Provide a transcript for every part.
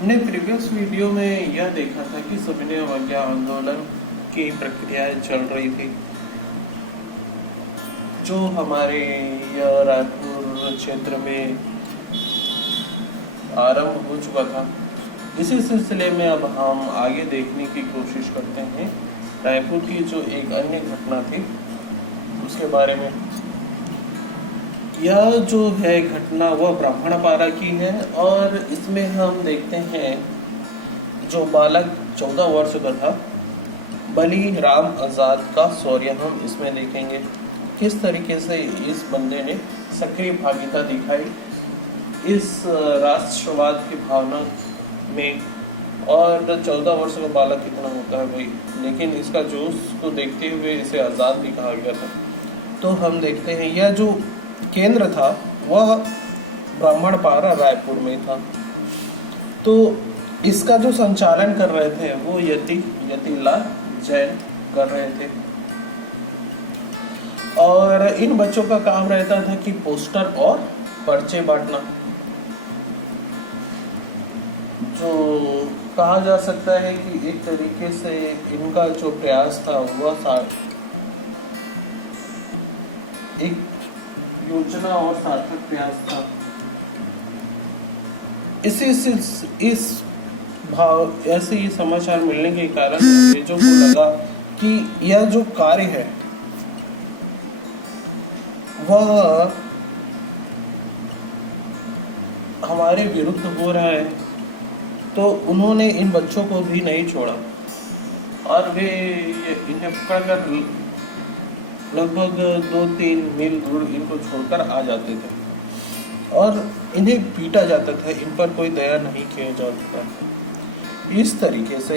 हमने previous video में यह देखा था कि सविनय अवज्ञा आंदोलन की प्रक्रियाएं चल रही थी, जो हमारे यह रायपुर क्षेत्र में आरंभ हो चुका था। इसी सिलसिले में अब हम आगे देखने की कोशिश करते हैं रायपुर की जो एक अन्य घटना थी उसके बारे में। यह जो है घटना वह ब्राह्मणपारा की है और इसमें हम देखते हैं जो बालक 14 वर्ष का था, बली राम आजाद का शौर्य हम इसमें देखेंगे। किस तरीके से इस बंदे ने सक्रिय भागीदारी दिखाई इस राष्ट्रवाद की भावना में। और 14 वर्ष का बालक कितना होता है भाई, लेकिन इसका जोश को देखते हुए इसे आज़ाद भी कहा गया था। तो हम देखते हैं यह जो केंद्र था वह ब्राह्मणपारा रायपुर में था। तो इसका जो संचालन कर रहे थे वो यतिलाल जैन कर रहे थे और इन बच्चों का काम रहता था कि पोस्टर और पर्चे बांटना। जो कहा जा सकता है कि एक तरीके से इनका जो प्रयास था वह एक योजना और सार्थक प्रयास था। इस भाव ऐसे ही समाचार मिलने के कारण अंग्रेजों को लगा कि यह जो कार्य है वह हमारे विरुद्ध हो रहा है, तो उन्होंने इन बच्चों को भी नहीं छोड़ा और वे इन्हें पकड़कर लगभग 2-3 मील दूर इनको छोड़कर आ जाते थे और इन्हें पीटा जाता था। इन पर कोई दया नहीं किया जाता था। इस तरीके से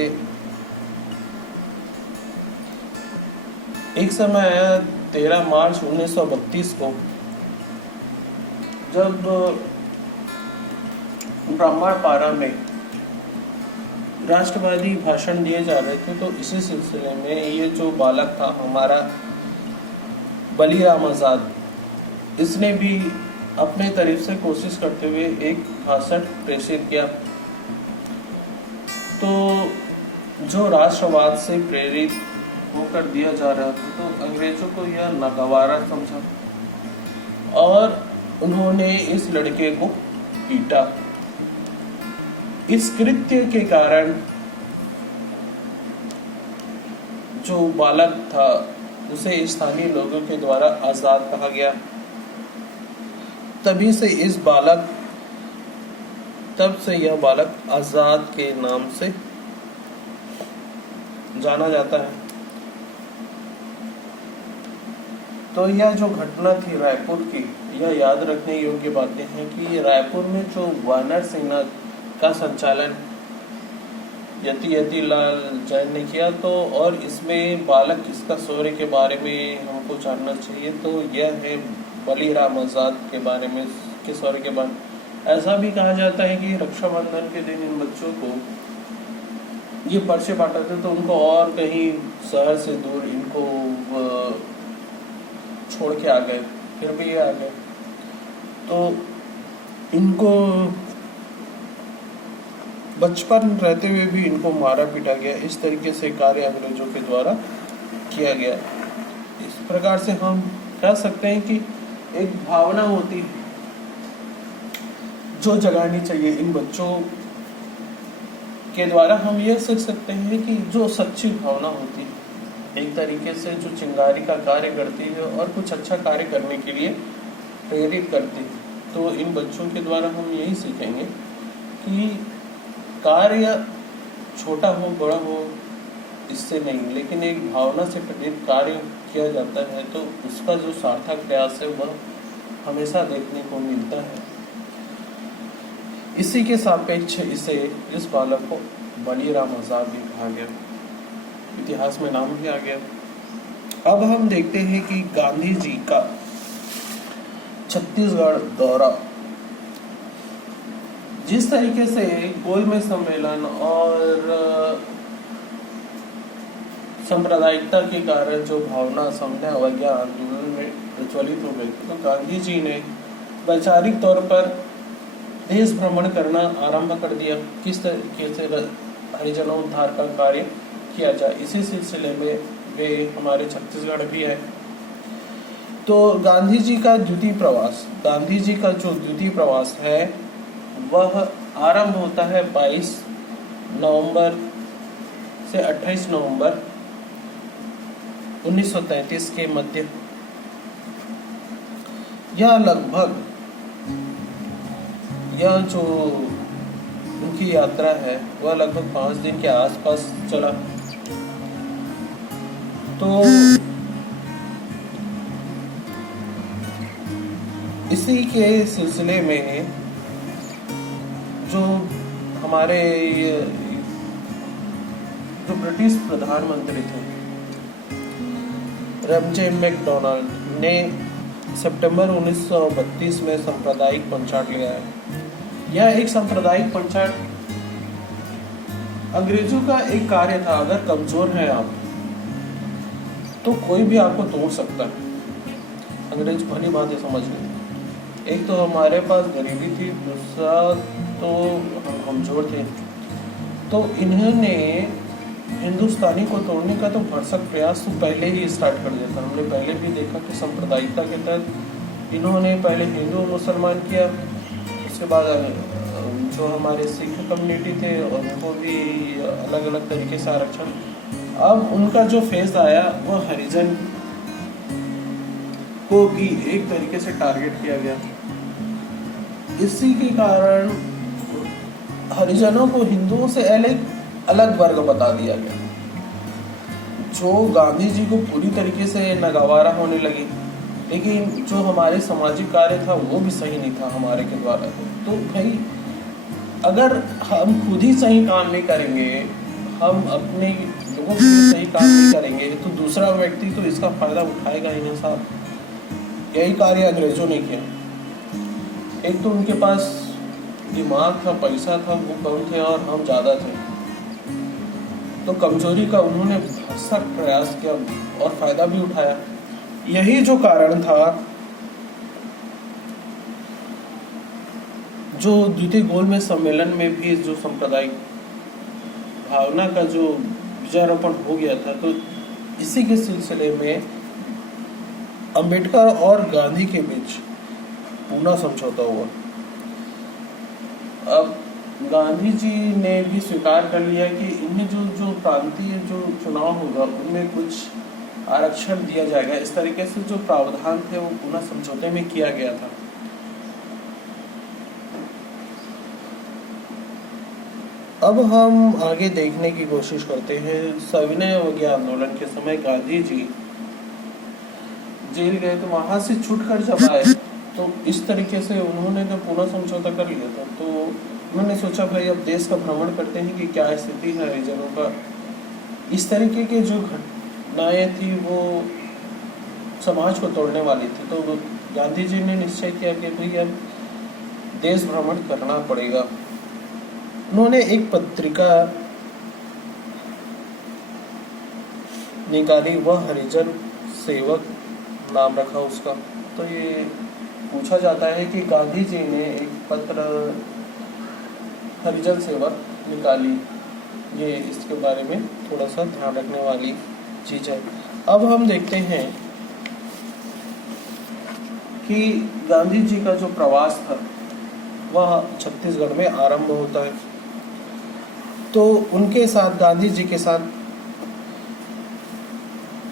एक समय आया 13 मार्च 1932 को, जब ब्राह्मणपारा में राष्ट्रवादी भाषण दिए जा रहे थे। तो इसी सिलसिले में ये जो बालक था हमारा बली राम आजाद, इसने भी अपने तरफ से कोशिश करते हुए एक भाषण प्रेषित किया। तो जो राष्ट्रवाद से प्रेरित होकर दिया जा रहा था तो अंग्रेजों को यह नागवारा समझा और उन्होंने इस लड़के को पीटा। इस कृत्य के कारण जो बालक था उसे स्थानीय लोगों के द्वारा आजाद कहा गया। तब से यह बालक आजाद के नाम से जाना जाता है। तो यह जो घटना थी रायपुर की, यह याद रखने योग्य बातें हैं कि रायपुर में जो वानर सेना का संचालन यतिलाल जैन ने किया, तो और इसमें बालक इसका शौर्य के बारे में हमको जानना चाहिए। तो यह है बली राम आजाद के बारे में, के शौर्य के बारे में। ऐसा भी कहा जाता है कि रक्षाबंधन के दिन इन बच्चों को ये पर्चे बांटते तो उनको और कहीं शहर से दूर इनको छोड़ के आ गए, फिर भी ये आ गए। तो इनको बचपन रहते हुए भी इनको मारा पीटा गया। इस तरीके से कार्य अंग्रेजों के द्वारा किया गया। इस प्रकार से हम कह सकते हैं कि एक भावना होती है जो जगानी चाहिए इन बच्चों के द्वारा। हम ये सीख सकते हैं कि जो सच्ची भावना होती है एक तरीके से जो चिंगारी का कार्य करती है और कुछ अच्छा कार्य करने के लिए प्रेरित करती है। तो इन बच्चों के द्वारा हम यही सीखेंगे कि कार्य छोटा हो बड़ा हो इससे नहीं, लेकिन एक भावना से प्रेरित कार्य किया जाता है तो उसका जो सार्थक प्रयास है वह हमेशा देखने को मिलता है। इसी के सापेक्ष इस बालक को बली राम आजाद भी कहा गया, इतिहास में नाम भी आ गया। अब हम देखते हैं कि गांधी जी का छत्तीसगढ़ दौरा, जिस तरीके से गोलमेज सम्मेलन और सांप्रदायिकता के कारण जो भावना सविनय अवज्ञा आंदोलन में प्रज्वलित हो गई, तो गांधी जी ने वैचारिक तौर पर देश भ्रमण करना आरंभ कर दिया, किस तरीके से हरिजनों उद्धार का कार्य किया जाए। इसी सिलसिले में वे हमारे छत्तीसगढ़ भी है। तो गांधी जी का द्वितीय प्रवास, गांधी जी का जो द्वितीय प्रवास है वह आरंभ होता है 22 नवंबर से 28 नवंबर 1933 के मध्य। यह लगभग, यह जो उनकी यात्रा है वह लगभग 5 दिन के आसपास चला। तो इसी के सिलसिले में जो हमारे जो ब्रिटिश प्रधानमंत्री थे रमजे मैकडोनाल्ड ने सितंबर 1932 में सांप्रदायिक पंचायत लिया है। यह एक सांप्रदायिक पंचायत अंग्रेजों का एक कार्य था। अगर कमजोर है आप तो कोई भी आपको तोड़ सकता है। अंग्रेज भली बात समझ गए। एक तो हमारे पास गरीबी थी, दूसरा तो हम कमजोर थे। तो इन्होंने हिंदुस्तानी को तोड़ने का तो भरसक प्रयास तो पहले ही स्टार्ट कर दिया था। हमने पहले भी देखा कि सांप्रदायिकता के तहत इन्होंने पहले हिंदू और मुसलमान किया, उसके बाद जो हमारे सिख कम्युनिटी थे उनको भी अलग अलग तरीके से आरक्षण। अब उनका जो फेज आया वह हरिजन को भी एक तरीके से टारगेट किया गया। इसी के कारण हरिजनों को हिंदुओं से अलग वर्ग बता दिया गया, जो गांधी जी को पूरी तरीके से नागवारा होने लगी। लेकिन जो हमारे सामाजिक कार्य था वो भी सही नहीं था हमारे के द्वारा। तो भाई अगर हम खुद ही सही काम नहीं करेंगे, हम अपने लोगों के लिए सही काम नहीं करेंगे तो दूसरा व्यक्ति तो इसका फायदा उठाएगा ही ना साहब। यही कार्य अंग्रेजों ने किया। एक तो उनके पास दिमाग था, पैसा था, वो कम थे और हम ज़्यादा थे। तो कमजोरी का उन्होंने भरसक प्रयास किया और फायदा भी उठाया। यही जो कारण था जो द्वितीय गोलमेज सम्मेलन में भी जो सांप्रदायिक भावना का जो विचारोपण हो गया था। तो इसी के सिलसिले में अंबेडकर और गांधी के बीच पूना समझौता हुआ। अब गांधी जी ने भी स्वीकार कर लिया कि इन्हें जो प्रांतीय जो चुनाव होगा उनमें कुछ आरक्षण दिया जाएगा। इस तरीके से जो प्रावधान थे वो पूना समझौते में किया गया था। अब हम आगे देखने की कोशिश करते हैं। सविनय अवज्ञा आंदोलन के समय गांधी जी जेल गए, तो वहां से छूटकर जब आए तो इस तरीके से उन्होंने तो पूरा समझौता कर लिया था। तो उन्होंने सोचा भाई अब देश का भ्रमण करते हैं कि क्या स्थिति है हरिजनों का। इस तरीके के जो घटनाएं थी वो समाज को तोड़ने वाली थी। तो गांधी जी ने निश्चय किया कि भाई अब देश भ्रमण करना पड़ेगा। उन्होंने एक पत्रिका निकाली, वह हरिजन सेवक नाम रखा उसका। तो ये पूछा जाता है कि गांधी जी ने एक पत्र हरिजन सेवक निकाली, ये इसके बारे में थोड़ा सा ध्यान रखने वाली चीज है। अब हम देखते हैं कि गांधी जी का जो प्रवास था वह छत्तीसगढ़ में आरंभ होता है। तो उनके साथ, गांधी जी के साथ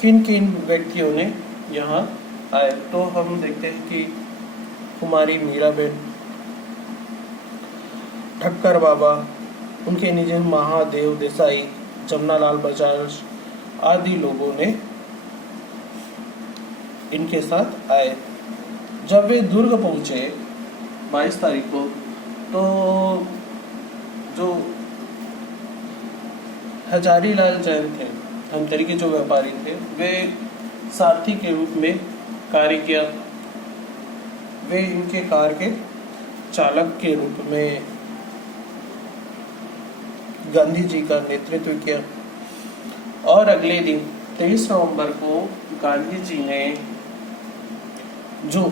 किन किन व्यक्तियों ने यहाँ आए, तो हम देखते हैं कि कुमारी मीराबेन, ठक्कर बाबा, उनके निजी महादेव देसाई, जमनालाल बजाज आदि लोगों ने इनके साथ आए। जब वे दुर्ग पहुंचे 22 तारीख को, तो जो हजारीलाल जैन थे, धमतरी के जो व्यापारी थे, वे सारथी के रूप में कार्य किया। वे इनके कार के चालक के रूप में गांधी जी का नेतृत्व किया। और अगले दिन 23 नवंबर को गांधी जी ने जो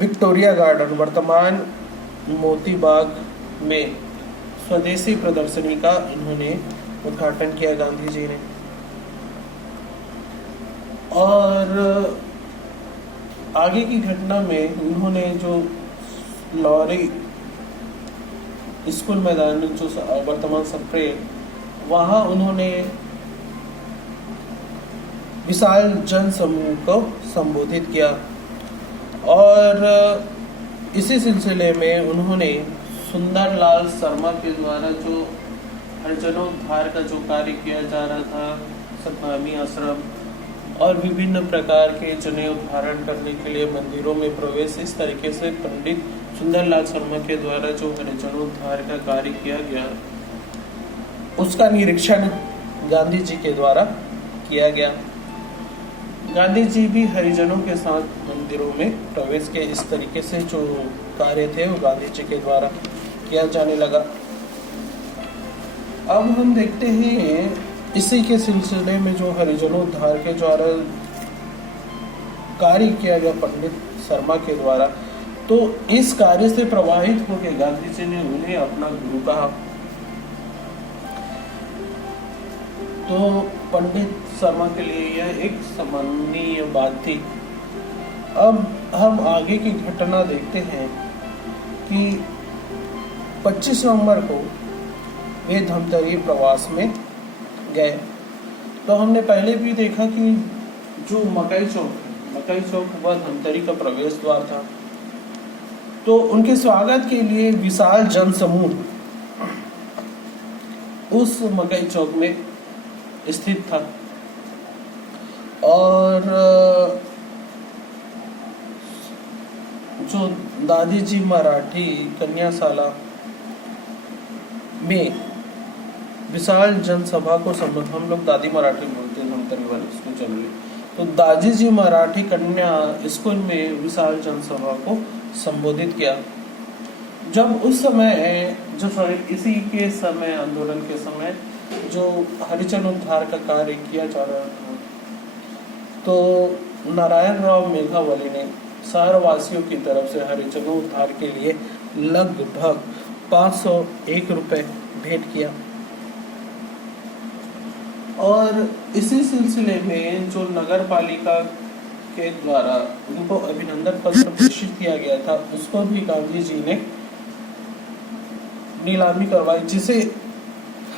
विक्टोरिया गार्डन, वर्तमान मोती बाग में स्वदेशी प्रदर्शनी का इन्होंने उद्घाटन किया गांधी जी ने। और आगे की घटना में उन्होंने जो लॉरी स्कूल मैदान जो वर्तमान सप्रे, वहां उन्होंने विशाल जन समूह को संबोधित किया। और इसी सिलसिले में उन्होंने सुंदरलाल शर्मा के द्वारा जो हरिजनोद्धार का जो कार्य किया जा रहा था, सतनामी आश्रम और विभिन्न प्रकार के जनोद्धारण करने के लिए मंदिरों में प्रवेश, इस तरीके से पंडित सुंदरलाल शर्मा के द्वारा जो हरिजनोद्धार का कार्य किया गया, उसका निरीक्षण गांधी जी के द्वारा किया गया। गांधी जी भी हरिजनों के साथ मंदिरों में प्रवेश के इस तरीके से जो कार्य थे वो गांधी जी के द्वारा किया जाने लगा। अब हम देखते हैं इसी के सिलसिले में जो हरिजनोद्धार के द्वारा कार्य किया गया पंडित शर्मा के द्वारा, तो इस कार्य से प्रभावित होकर गांधी जी ने उन्हें अपना गुरु कहा। तो पंडित शर्मा के लिए यह एक सम्माननीय बात थी। अब हम आगे की घटना देखते हैं कि 25 नवंबर को वे धमतरी प्रवास में गए। तो हमने पहले भी देखा कि जो मकई चौक वह धमतरी का प्रवेश द्वार था। तो उनके स्वागत के लिए विशाल जन समूह उस मकई चौक में स्थित था। और जो दादी जी मराठी कन्याशाला में विशाल जनसभा को संबोधित, हम लोग दादी मराठी बोलते हैं धमतरी वाले इसको जनरली, तो दादी जी मराठी कन्या स्कूल में विशाल जनसभा को संबोधित किया। जब उस समय इसी के समय आंदोलन के समय जो हरिजनोद्धार का कार्य किया जा रहा था, तो नारायण राव मेघावली ने शहरवासियों की तरफ से हरिजनोद्धार के लिए लगभग 501 रुपए भेंट किया। और इसी सिलसिले में जो नगर पालिका के द्वारा उनको अभिनंदन पत्र प्रेषित किया गया था, उसको भी गांधी जी ने नीलामी करवाई, जिसे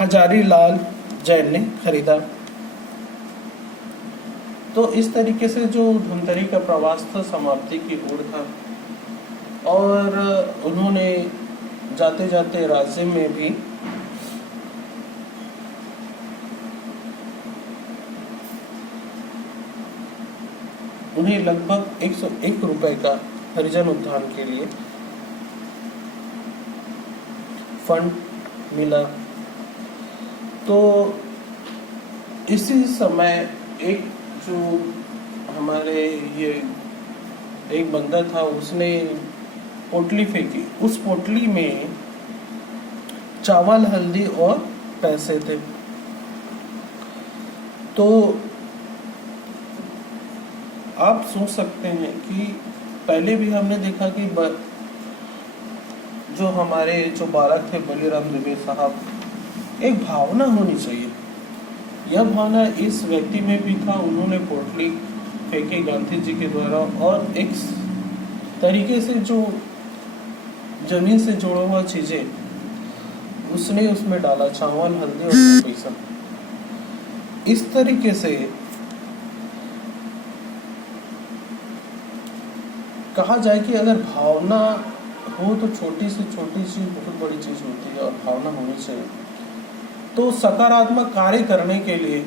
हजारी लाल जैन ने खरीदा। तो इस तरीके से जो धमतरी का प्रवास था समाप्ति की ओर था। और उन्होंने जाते जाते राज्य में भी उन्हें लगभग 101 रुपए का हरिजन उद्धार के लिए फंड मिला। तो इसी समय एक जो हमारे ये एक बंदा था, उसने पोटली फेंकी। उस पोटली में चावल, हल्दी और पैसे थे। तो आप सोच सकते हैं कि पहले भी हमने देखा कि जो हमारे जो बालक थे बलीराम दुबे साहब, एक भावना होनी चाहिए। यह भावना इस व्यक्ति में भी था। उन्होंने पोटली फेंकी गांधी जी के द्वारा और एक तरीके से जो जमीन से जुड़ा हुआ चीजें उसने उसमें डाला, चावल, हल्दी और पैसा। इस तरीके से कहा जाए कि अगर भावना हो तो छोटी से छोटी चीज बहुत बड़ी चीज होती है, और भावना होनी चाहिए। तो सकारात्मक कार्य करने के लिए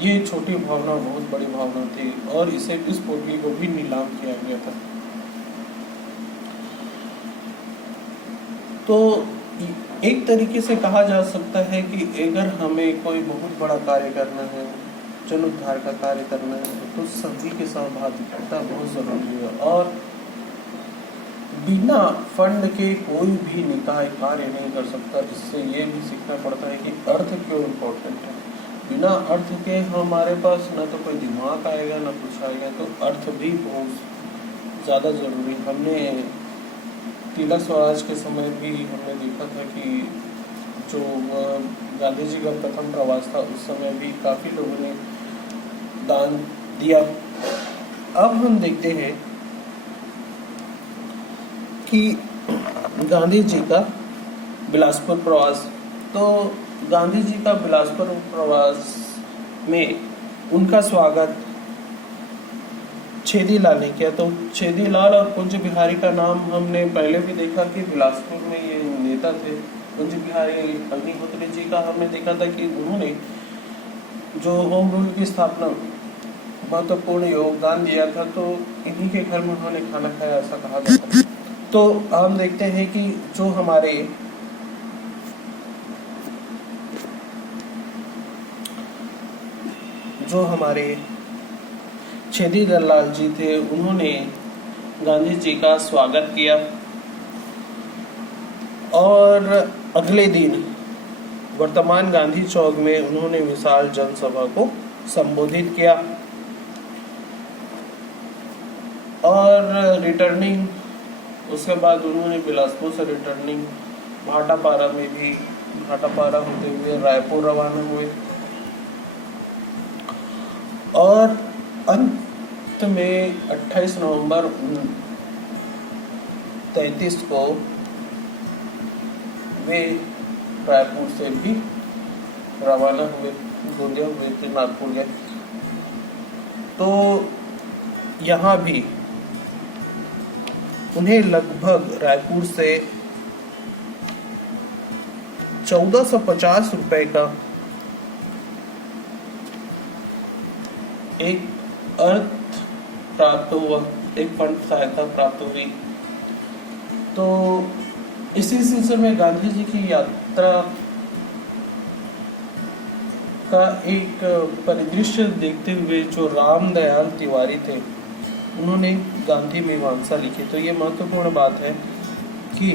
ये छोटी भावना बहुत बड़ी भावना थी, और इस पोटली को भी नीलाम किया गया था। तो एक तरीके से कहा जा सकता है कि अगर हमें कोई बहुत बड़ा कार्य करना है, जनोद्धार का कार्य करना है, तो सभी के सहभागिता बहुत जरूरी है। और बिना फंड के कोई भी निकाय कार्य नहीं कर सकता। इससे ये भी सीखना पड़ता है कि अर्थ क्यों इम्पोर्टेंट है। बिना अर्थ के हमारे पास ना तो कोई दिमाग आएगा ना कुछ आएगा, तो अर्थ भी बहुत ज़्यादा जरूरी। हमने तिलक स्वराज के समय भी हमने देखा था कि जो गांधी जी का प्रथम प्रवास था उस समय भी काफ़ी लोगों ने दान दिया। अब हम देखते हैं कि गांधी जी का बिलासपुर प्रवास। तो गांधी जी का बिलासपुर प्रवास में उनका स्वागत छेदी लाल ने किया। तो छेदी लाल और कुंज बिहारी का नाम हमने पहले भी देखा कि बिलासपुर में ये नेता थे। कुंज बिहारी अग्निहोत्री जी का हमने देखा था कि उन्होंने जो होम रूल की स्थापना महत्वपूर्ण योगदान दिया था, तो इन्हीं के घर में उन्होंने खाना खाया ऐसा कहा जाता है। तो हम देखते हैं कि जो हमारे छेदी लाल जी थे, उन्होंने गांधी जी का स्वागत किया और अगले दिन वर्तमान गांधी चौक में उन्होंने विशाल जनसभा को संबोधित किया और रिटर्निंग उसके बाद उन्होंने बिलासपुर से रिटर्निंग भाटापारा होते हुए रायपुर रवाना हुए और अंत में 28 नवंबर 1933 को वे रायपुर से भी रवाना हुए, गोंदिया हुए थे, नागपुर गए। तो यहाँ भी उन्हें लगभग रायपुर से 1450 रुपए का एक अर्थ प्राप्त हुआ, एक फंड सहायता प्राप्त हुई। तो इसी सिलसिले में गांधी जी की यात्रा का एक परिदृश्य देखते हुए जो रामदयाल तिवारी थे, उन्होंने गांधी मीमांसा लिखी। तो ये महत्वपूर्ण बात है कि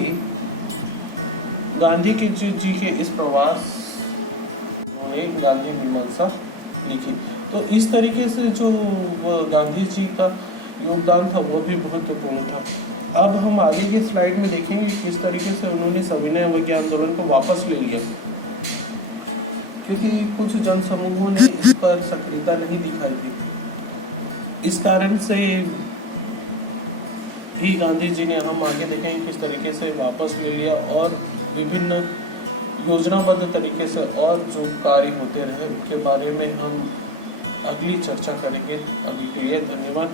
गांधी जी के इस प्रवास उन्होंने गांधी मीमांसा लिखी। तो इस तरीके से जो गांधी जी का योगदान था वो भी महत्वपूर्ण था। अब हम आगे की स्लाइड में देखेंगे किस तरीके से उन्होंने सविनय अवज्ञा आंदोलन को वापस ले लिया, क्योंकि कुछ जन समूहों ने इस पर सक्रियता नहीं दिखाई थी। इस कारण से ही गांधी जी ने, हम आगे देखेंगे किस तरीके से वापस ले लिया और विभिन्न योजनाबद्ध तरीके से और जो कार्य होते रहे उनके बारे में हम अगली चर्चा करेंगे। अभी के लिए धन्यवाद।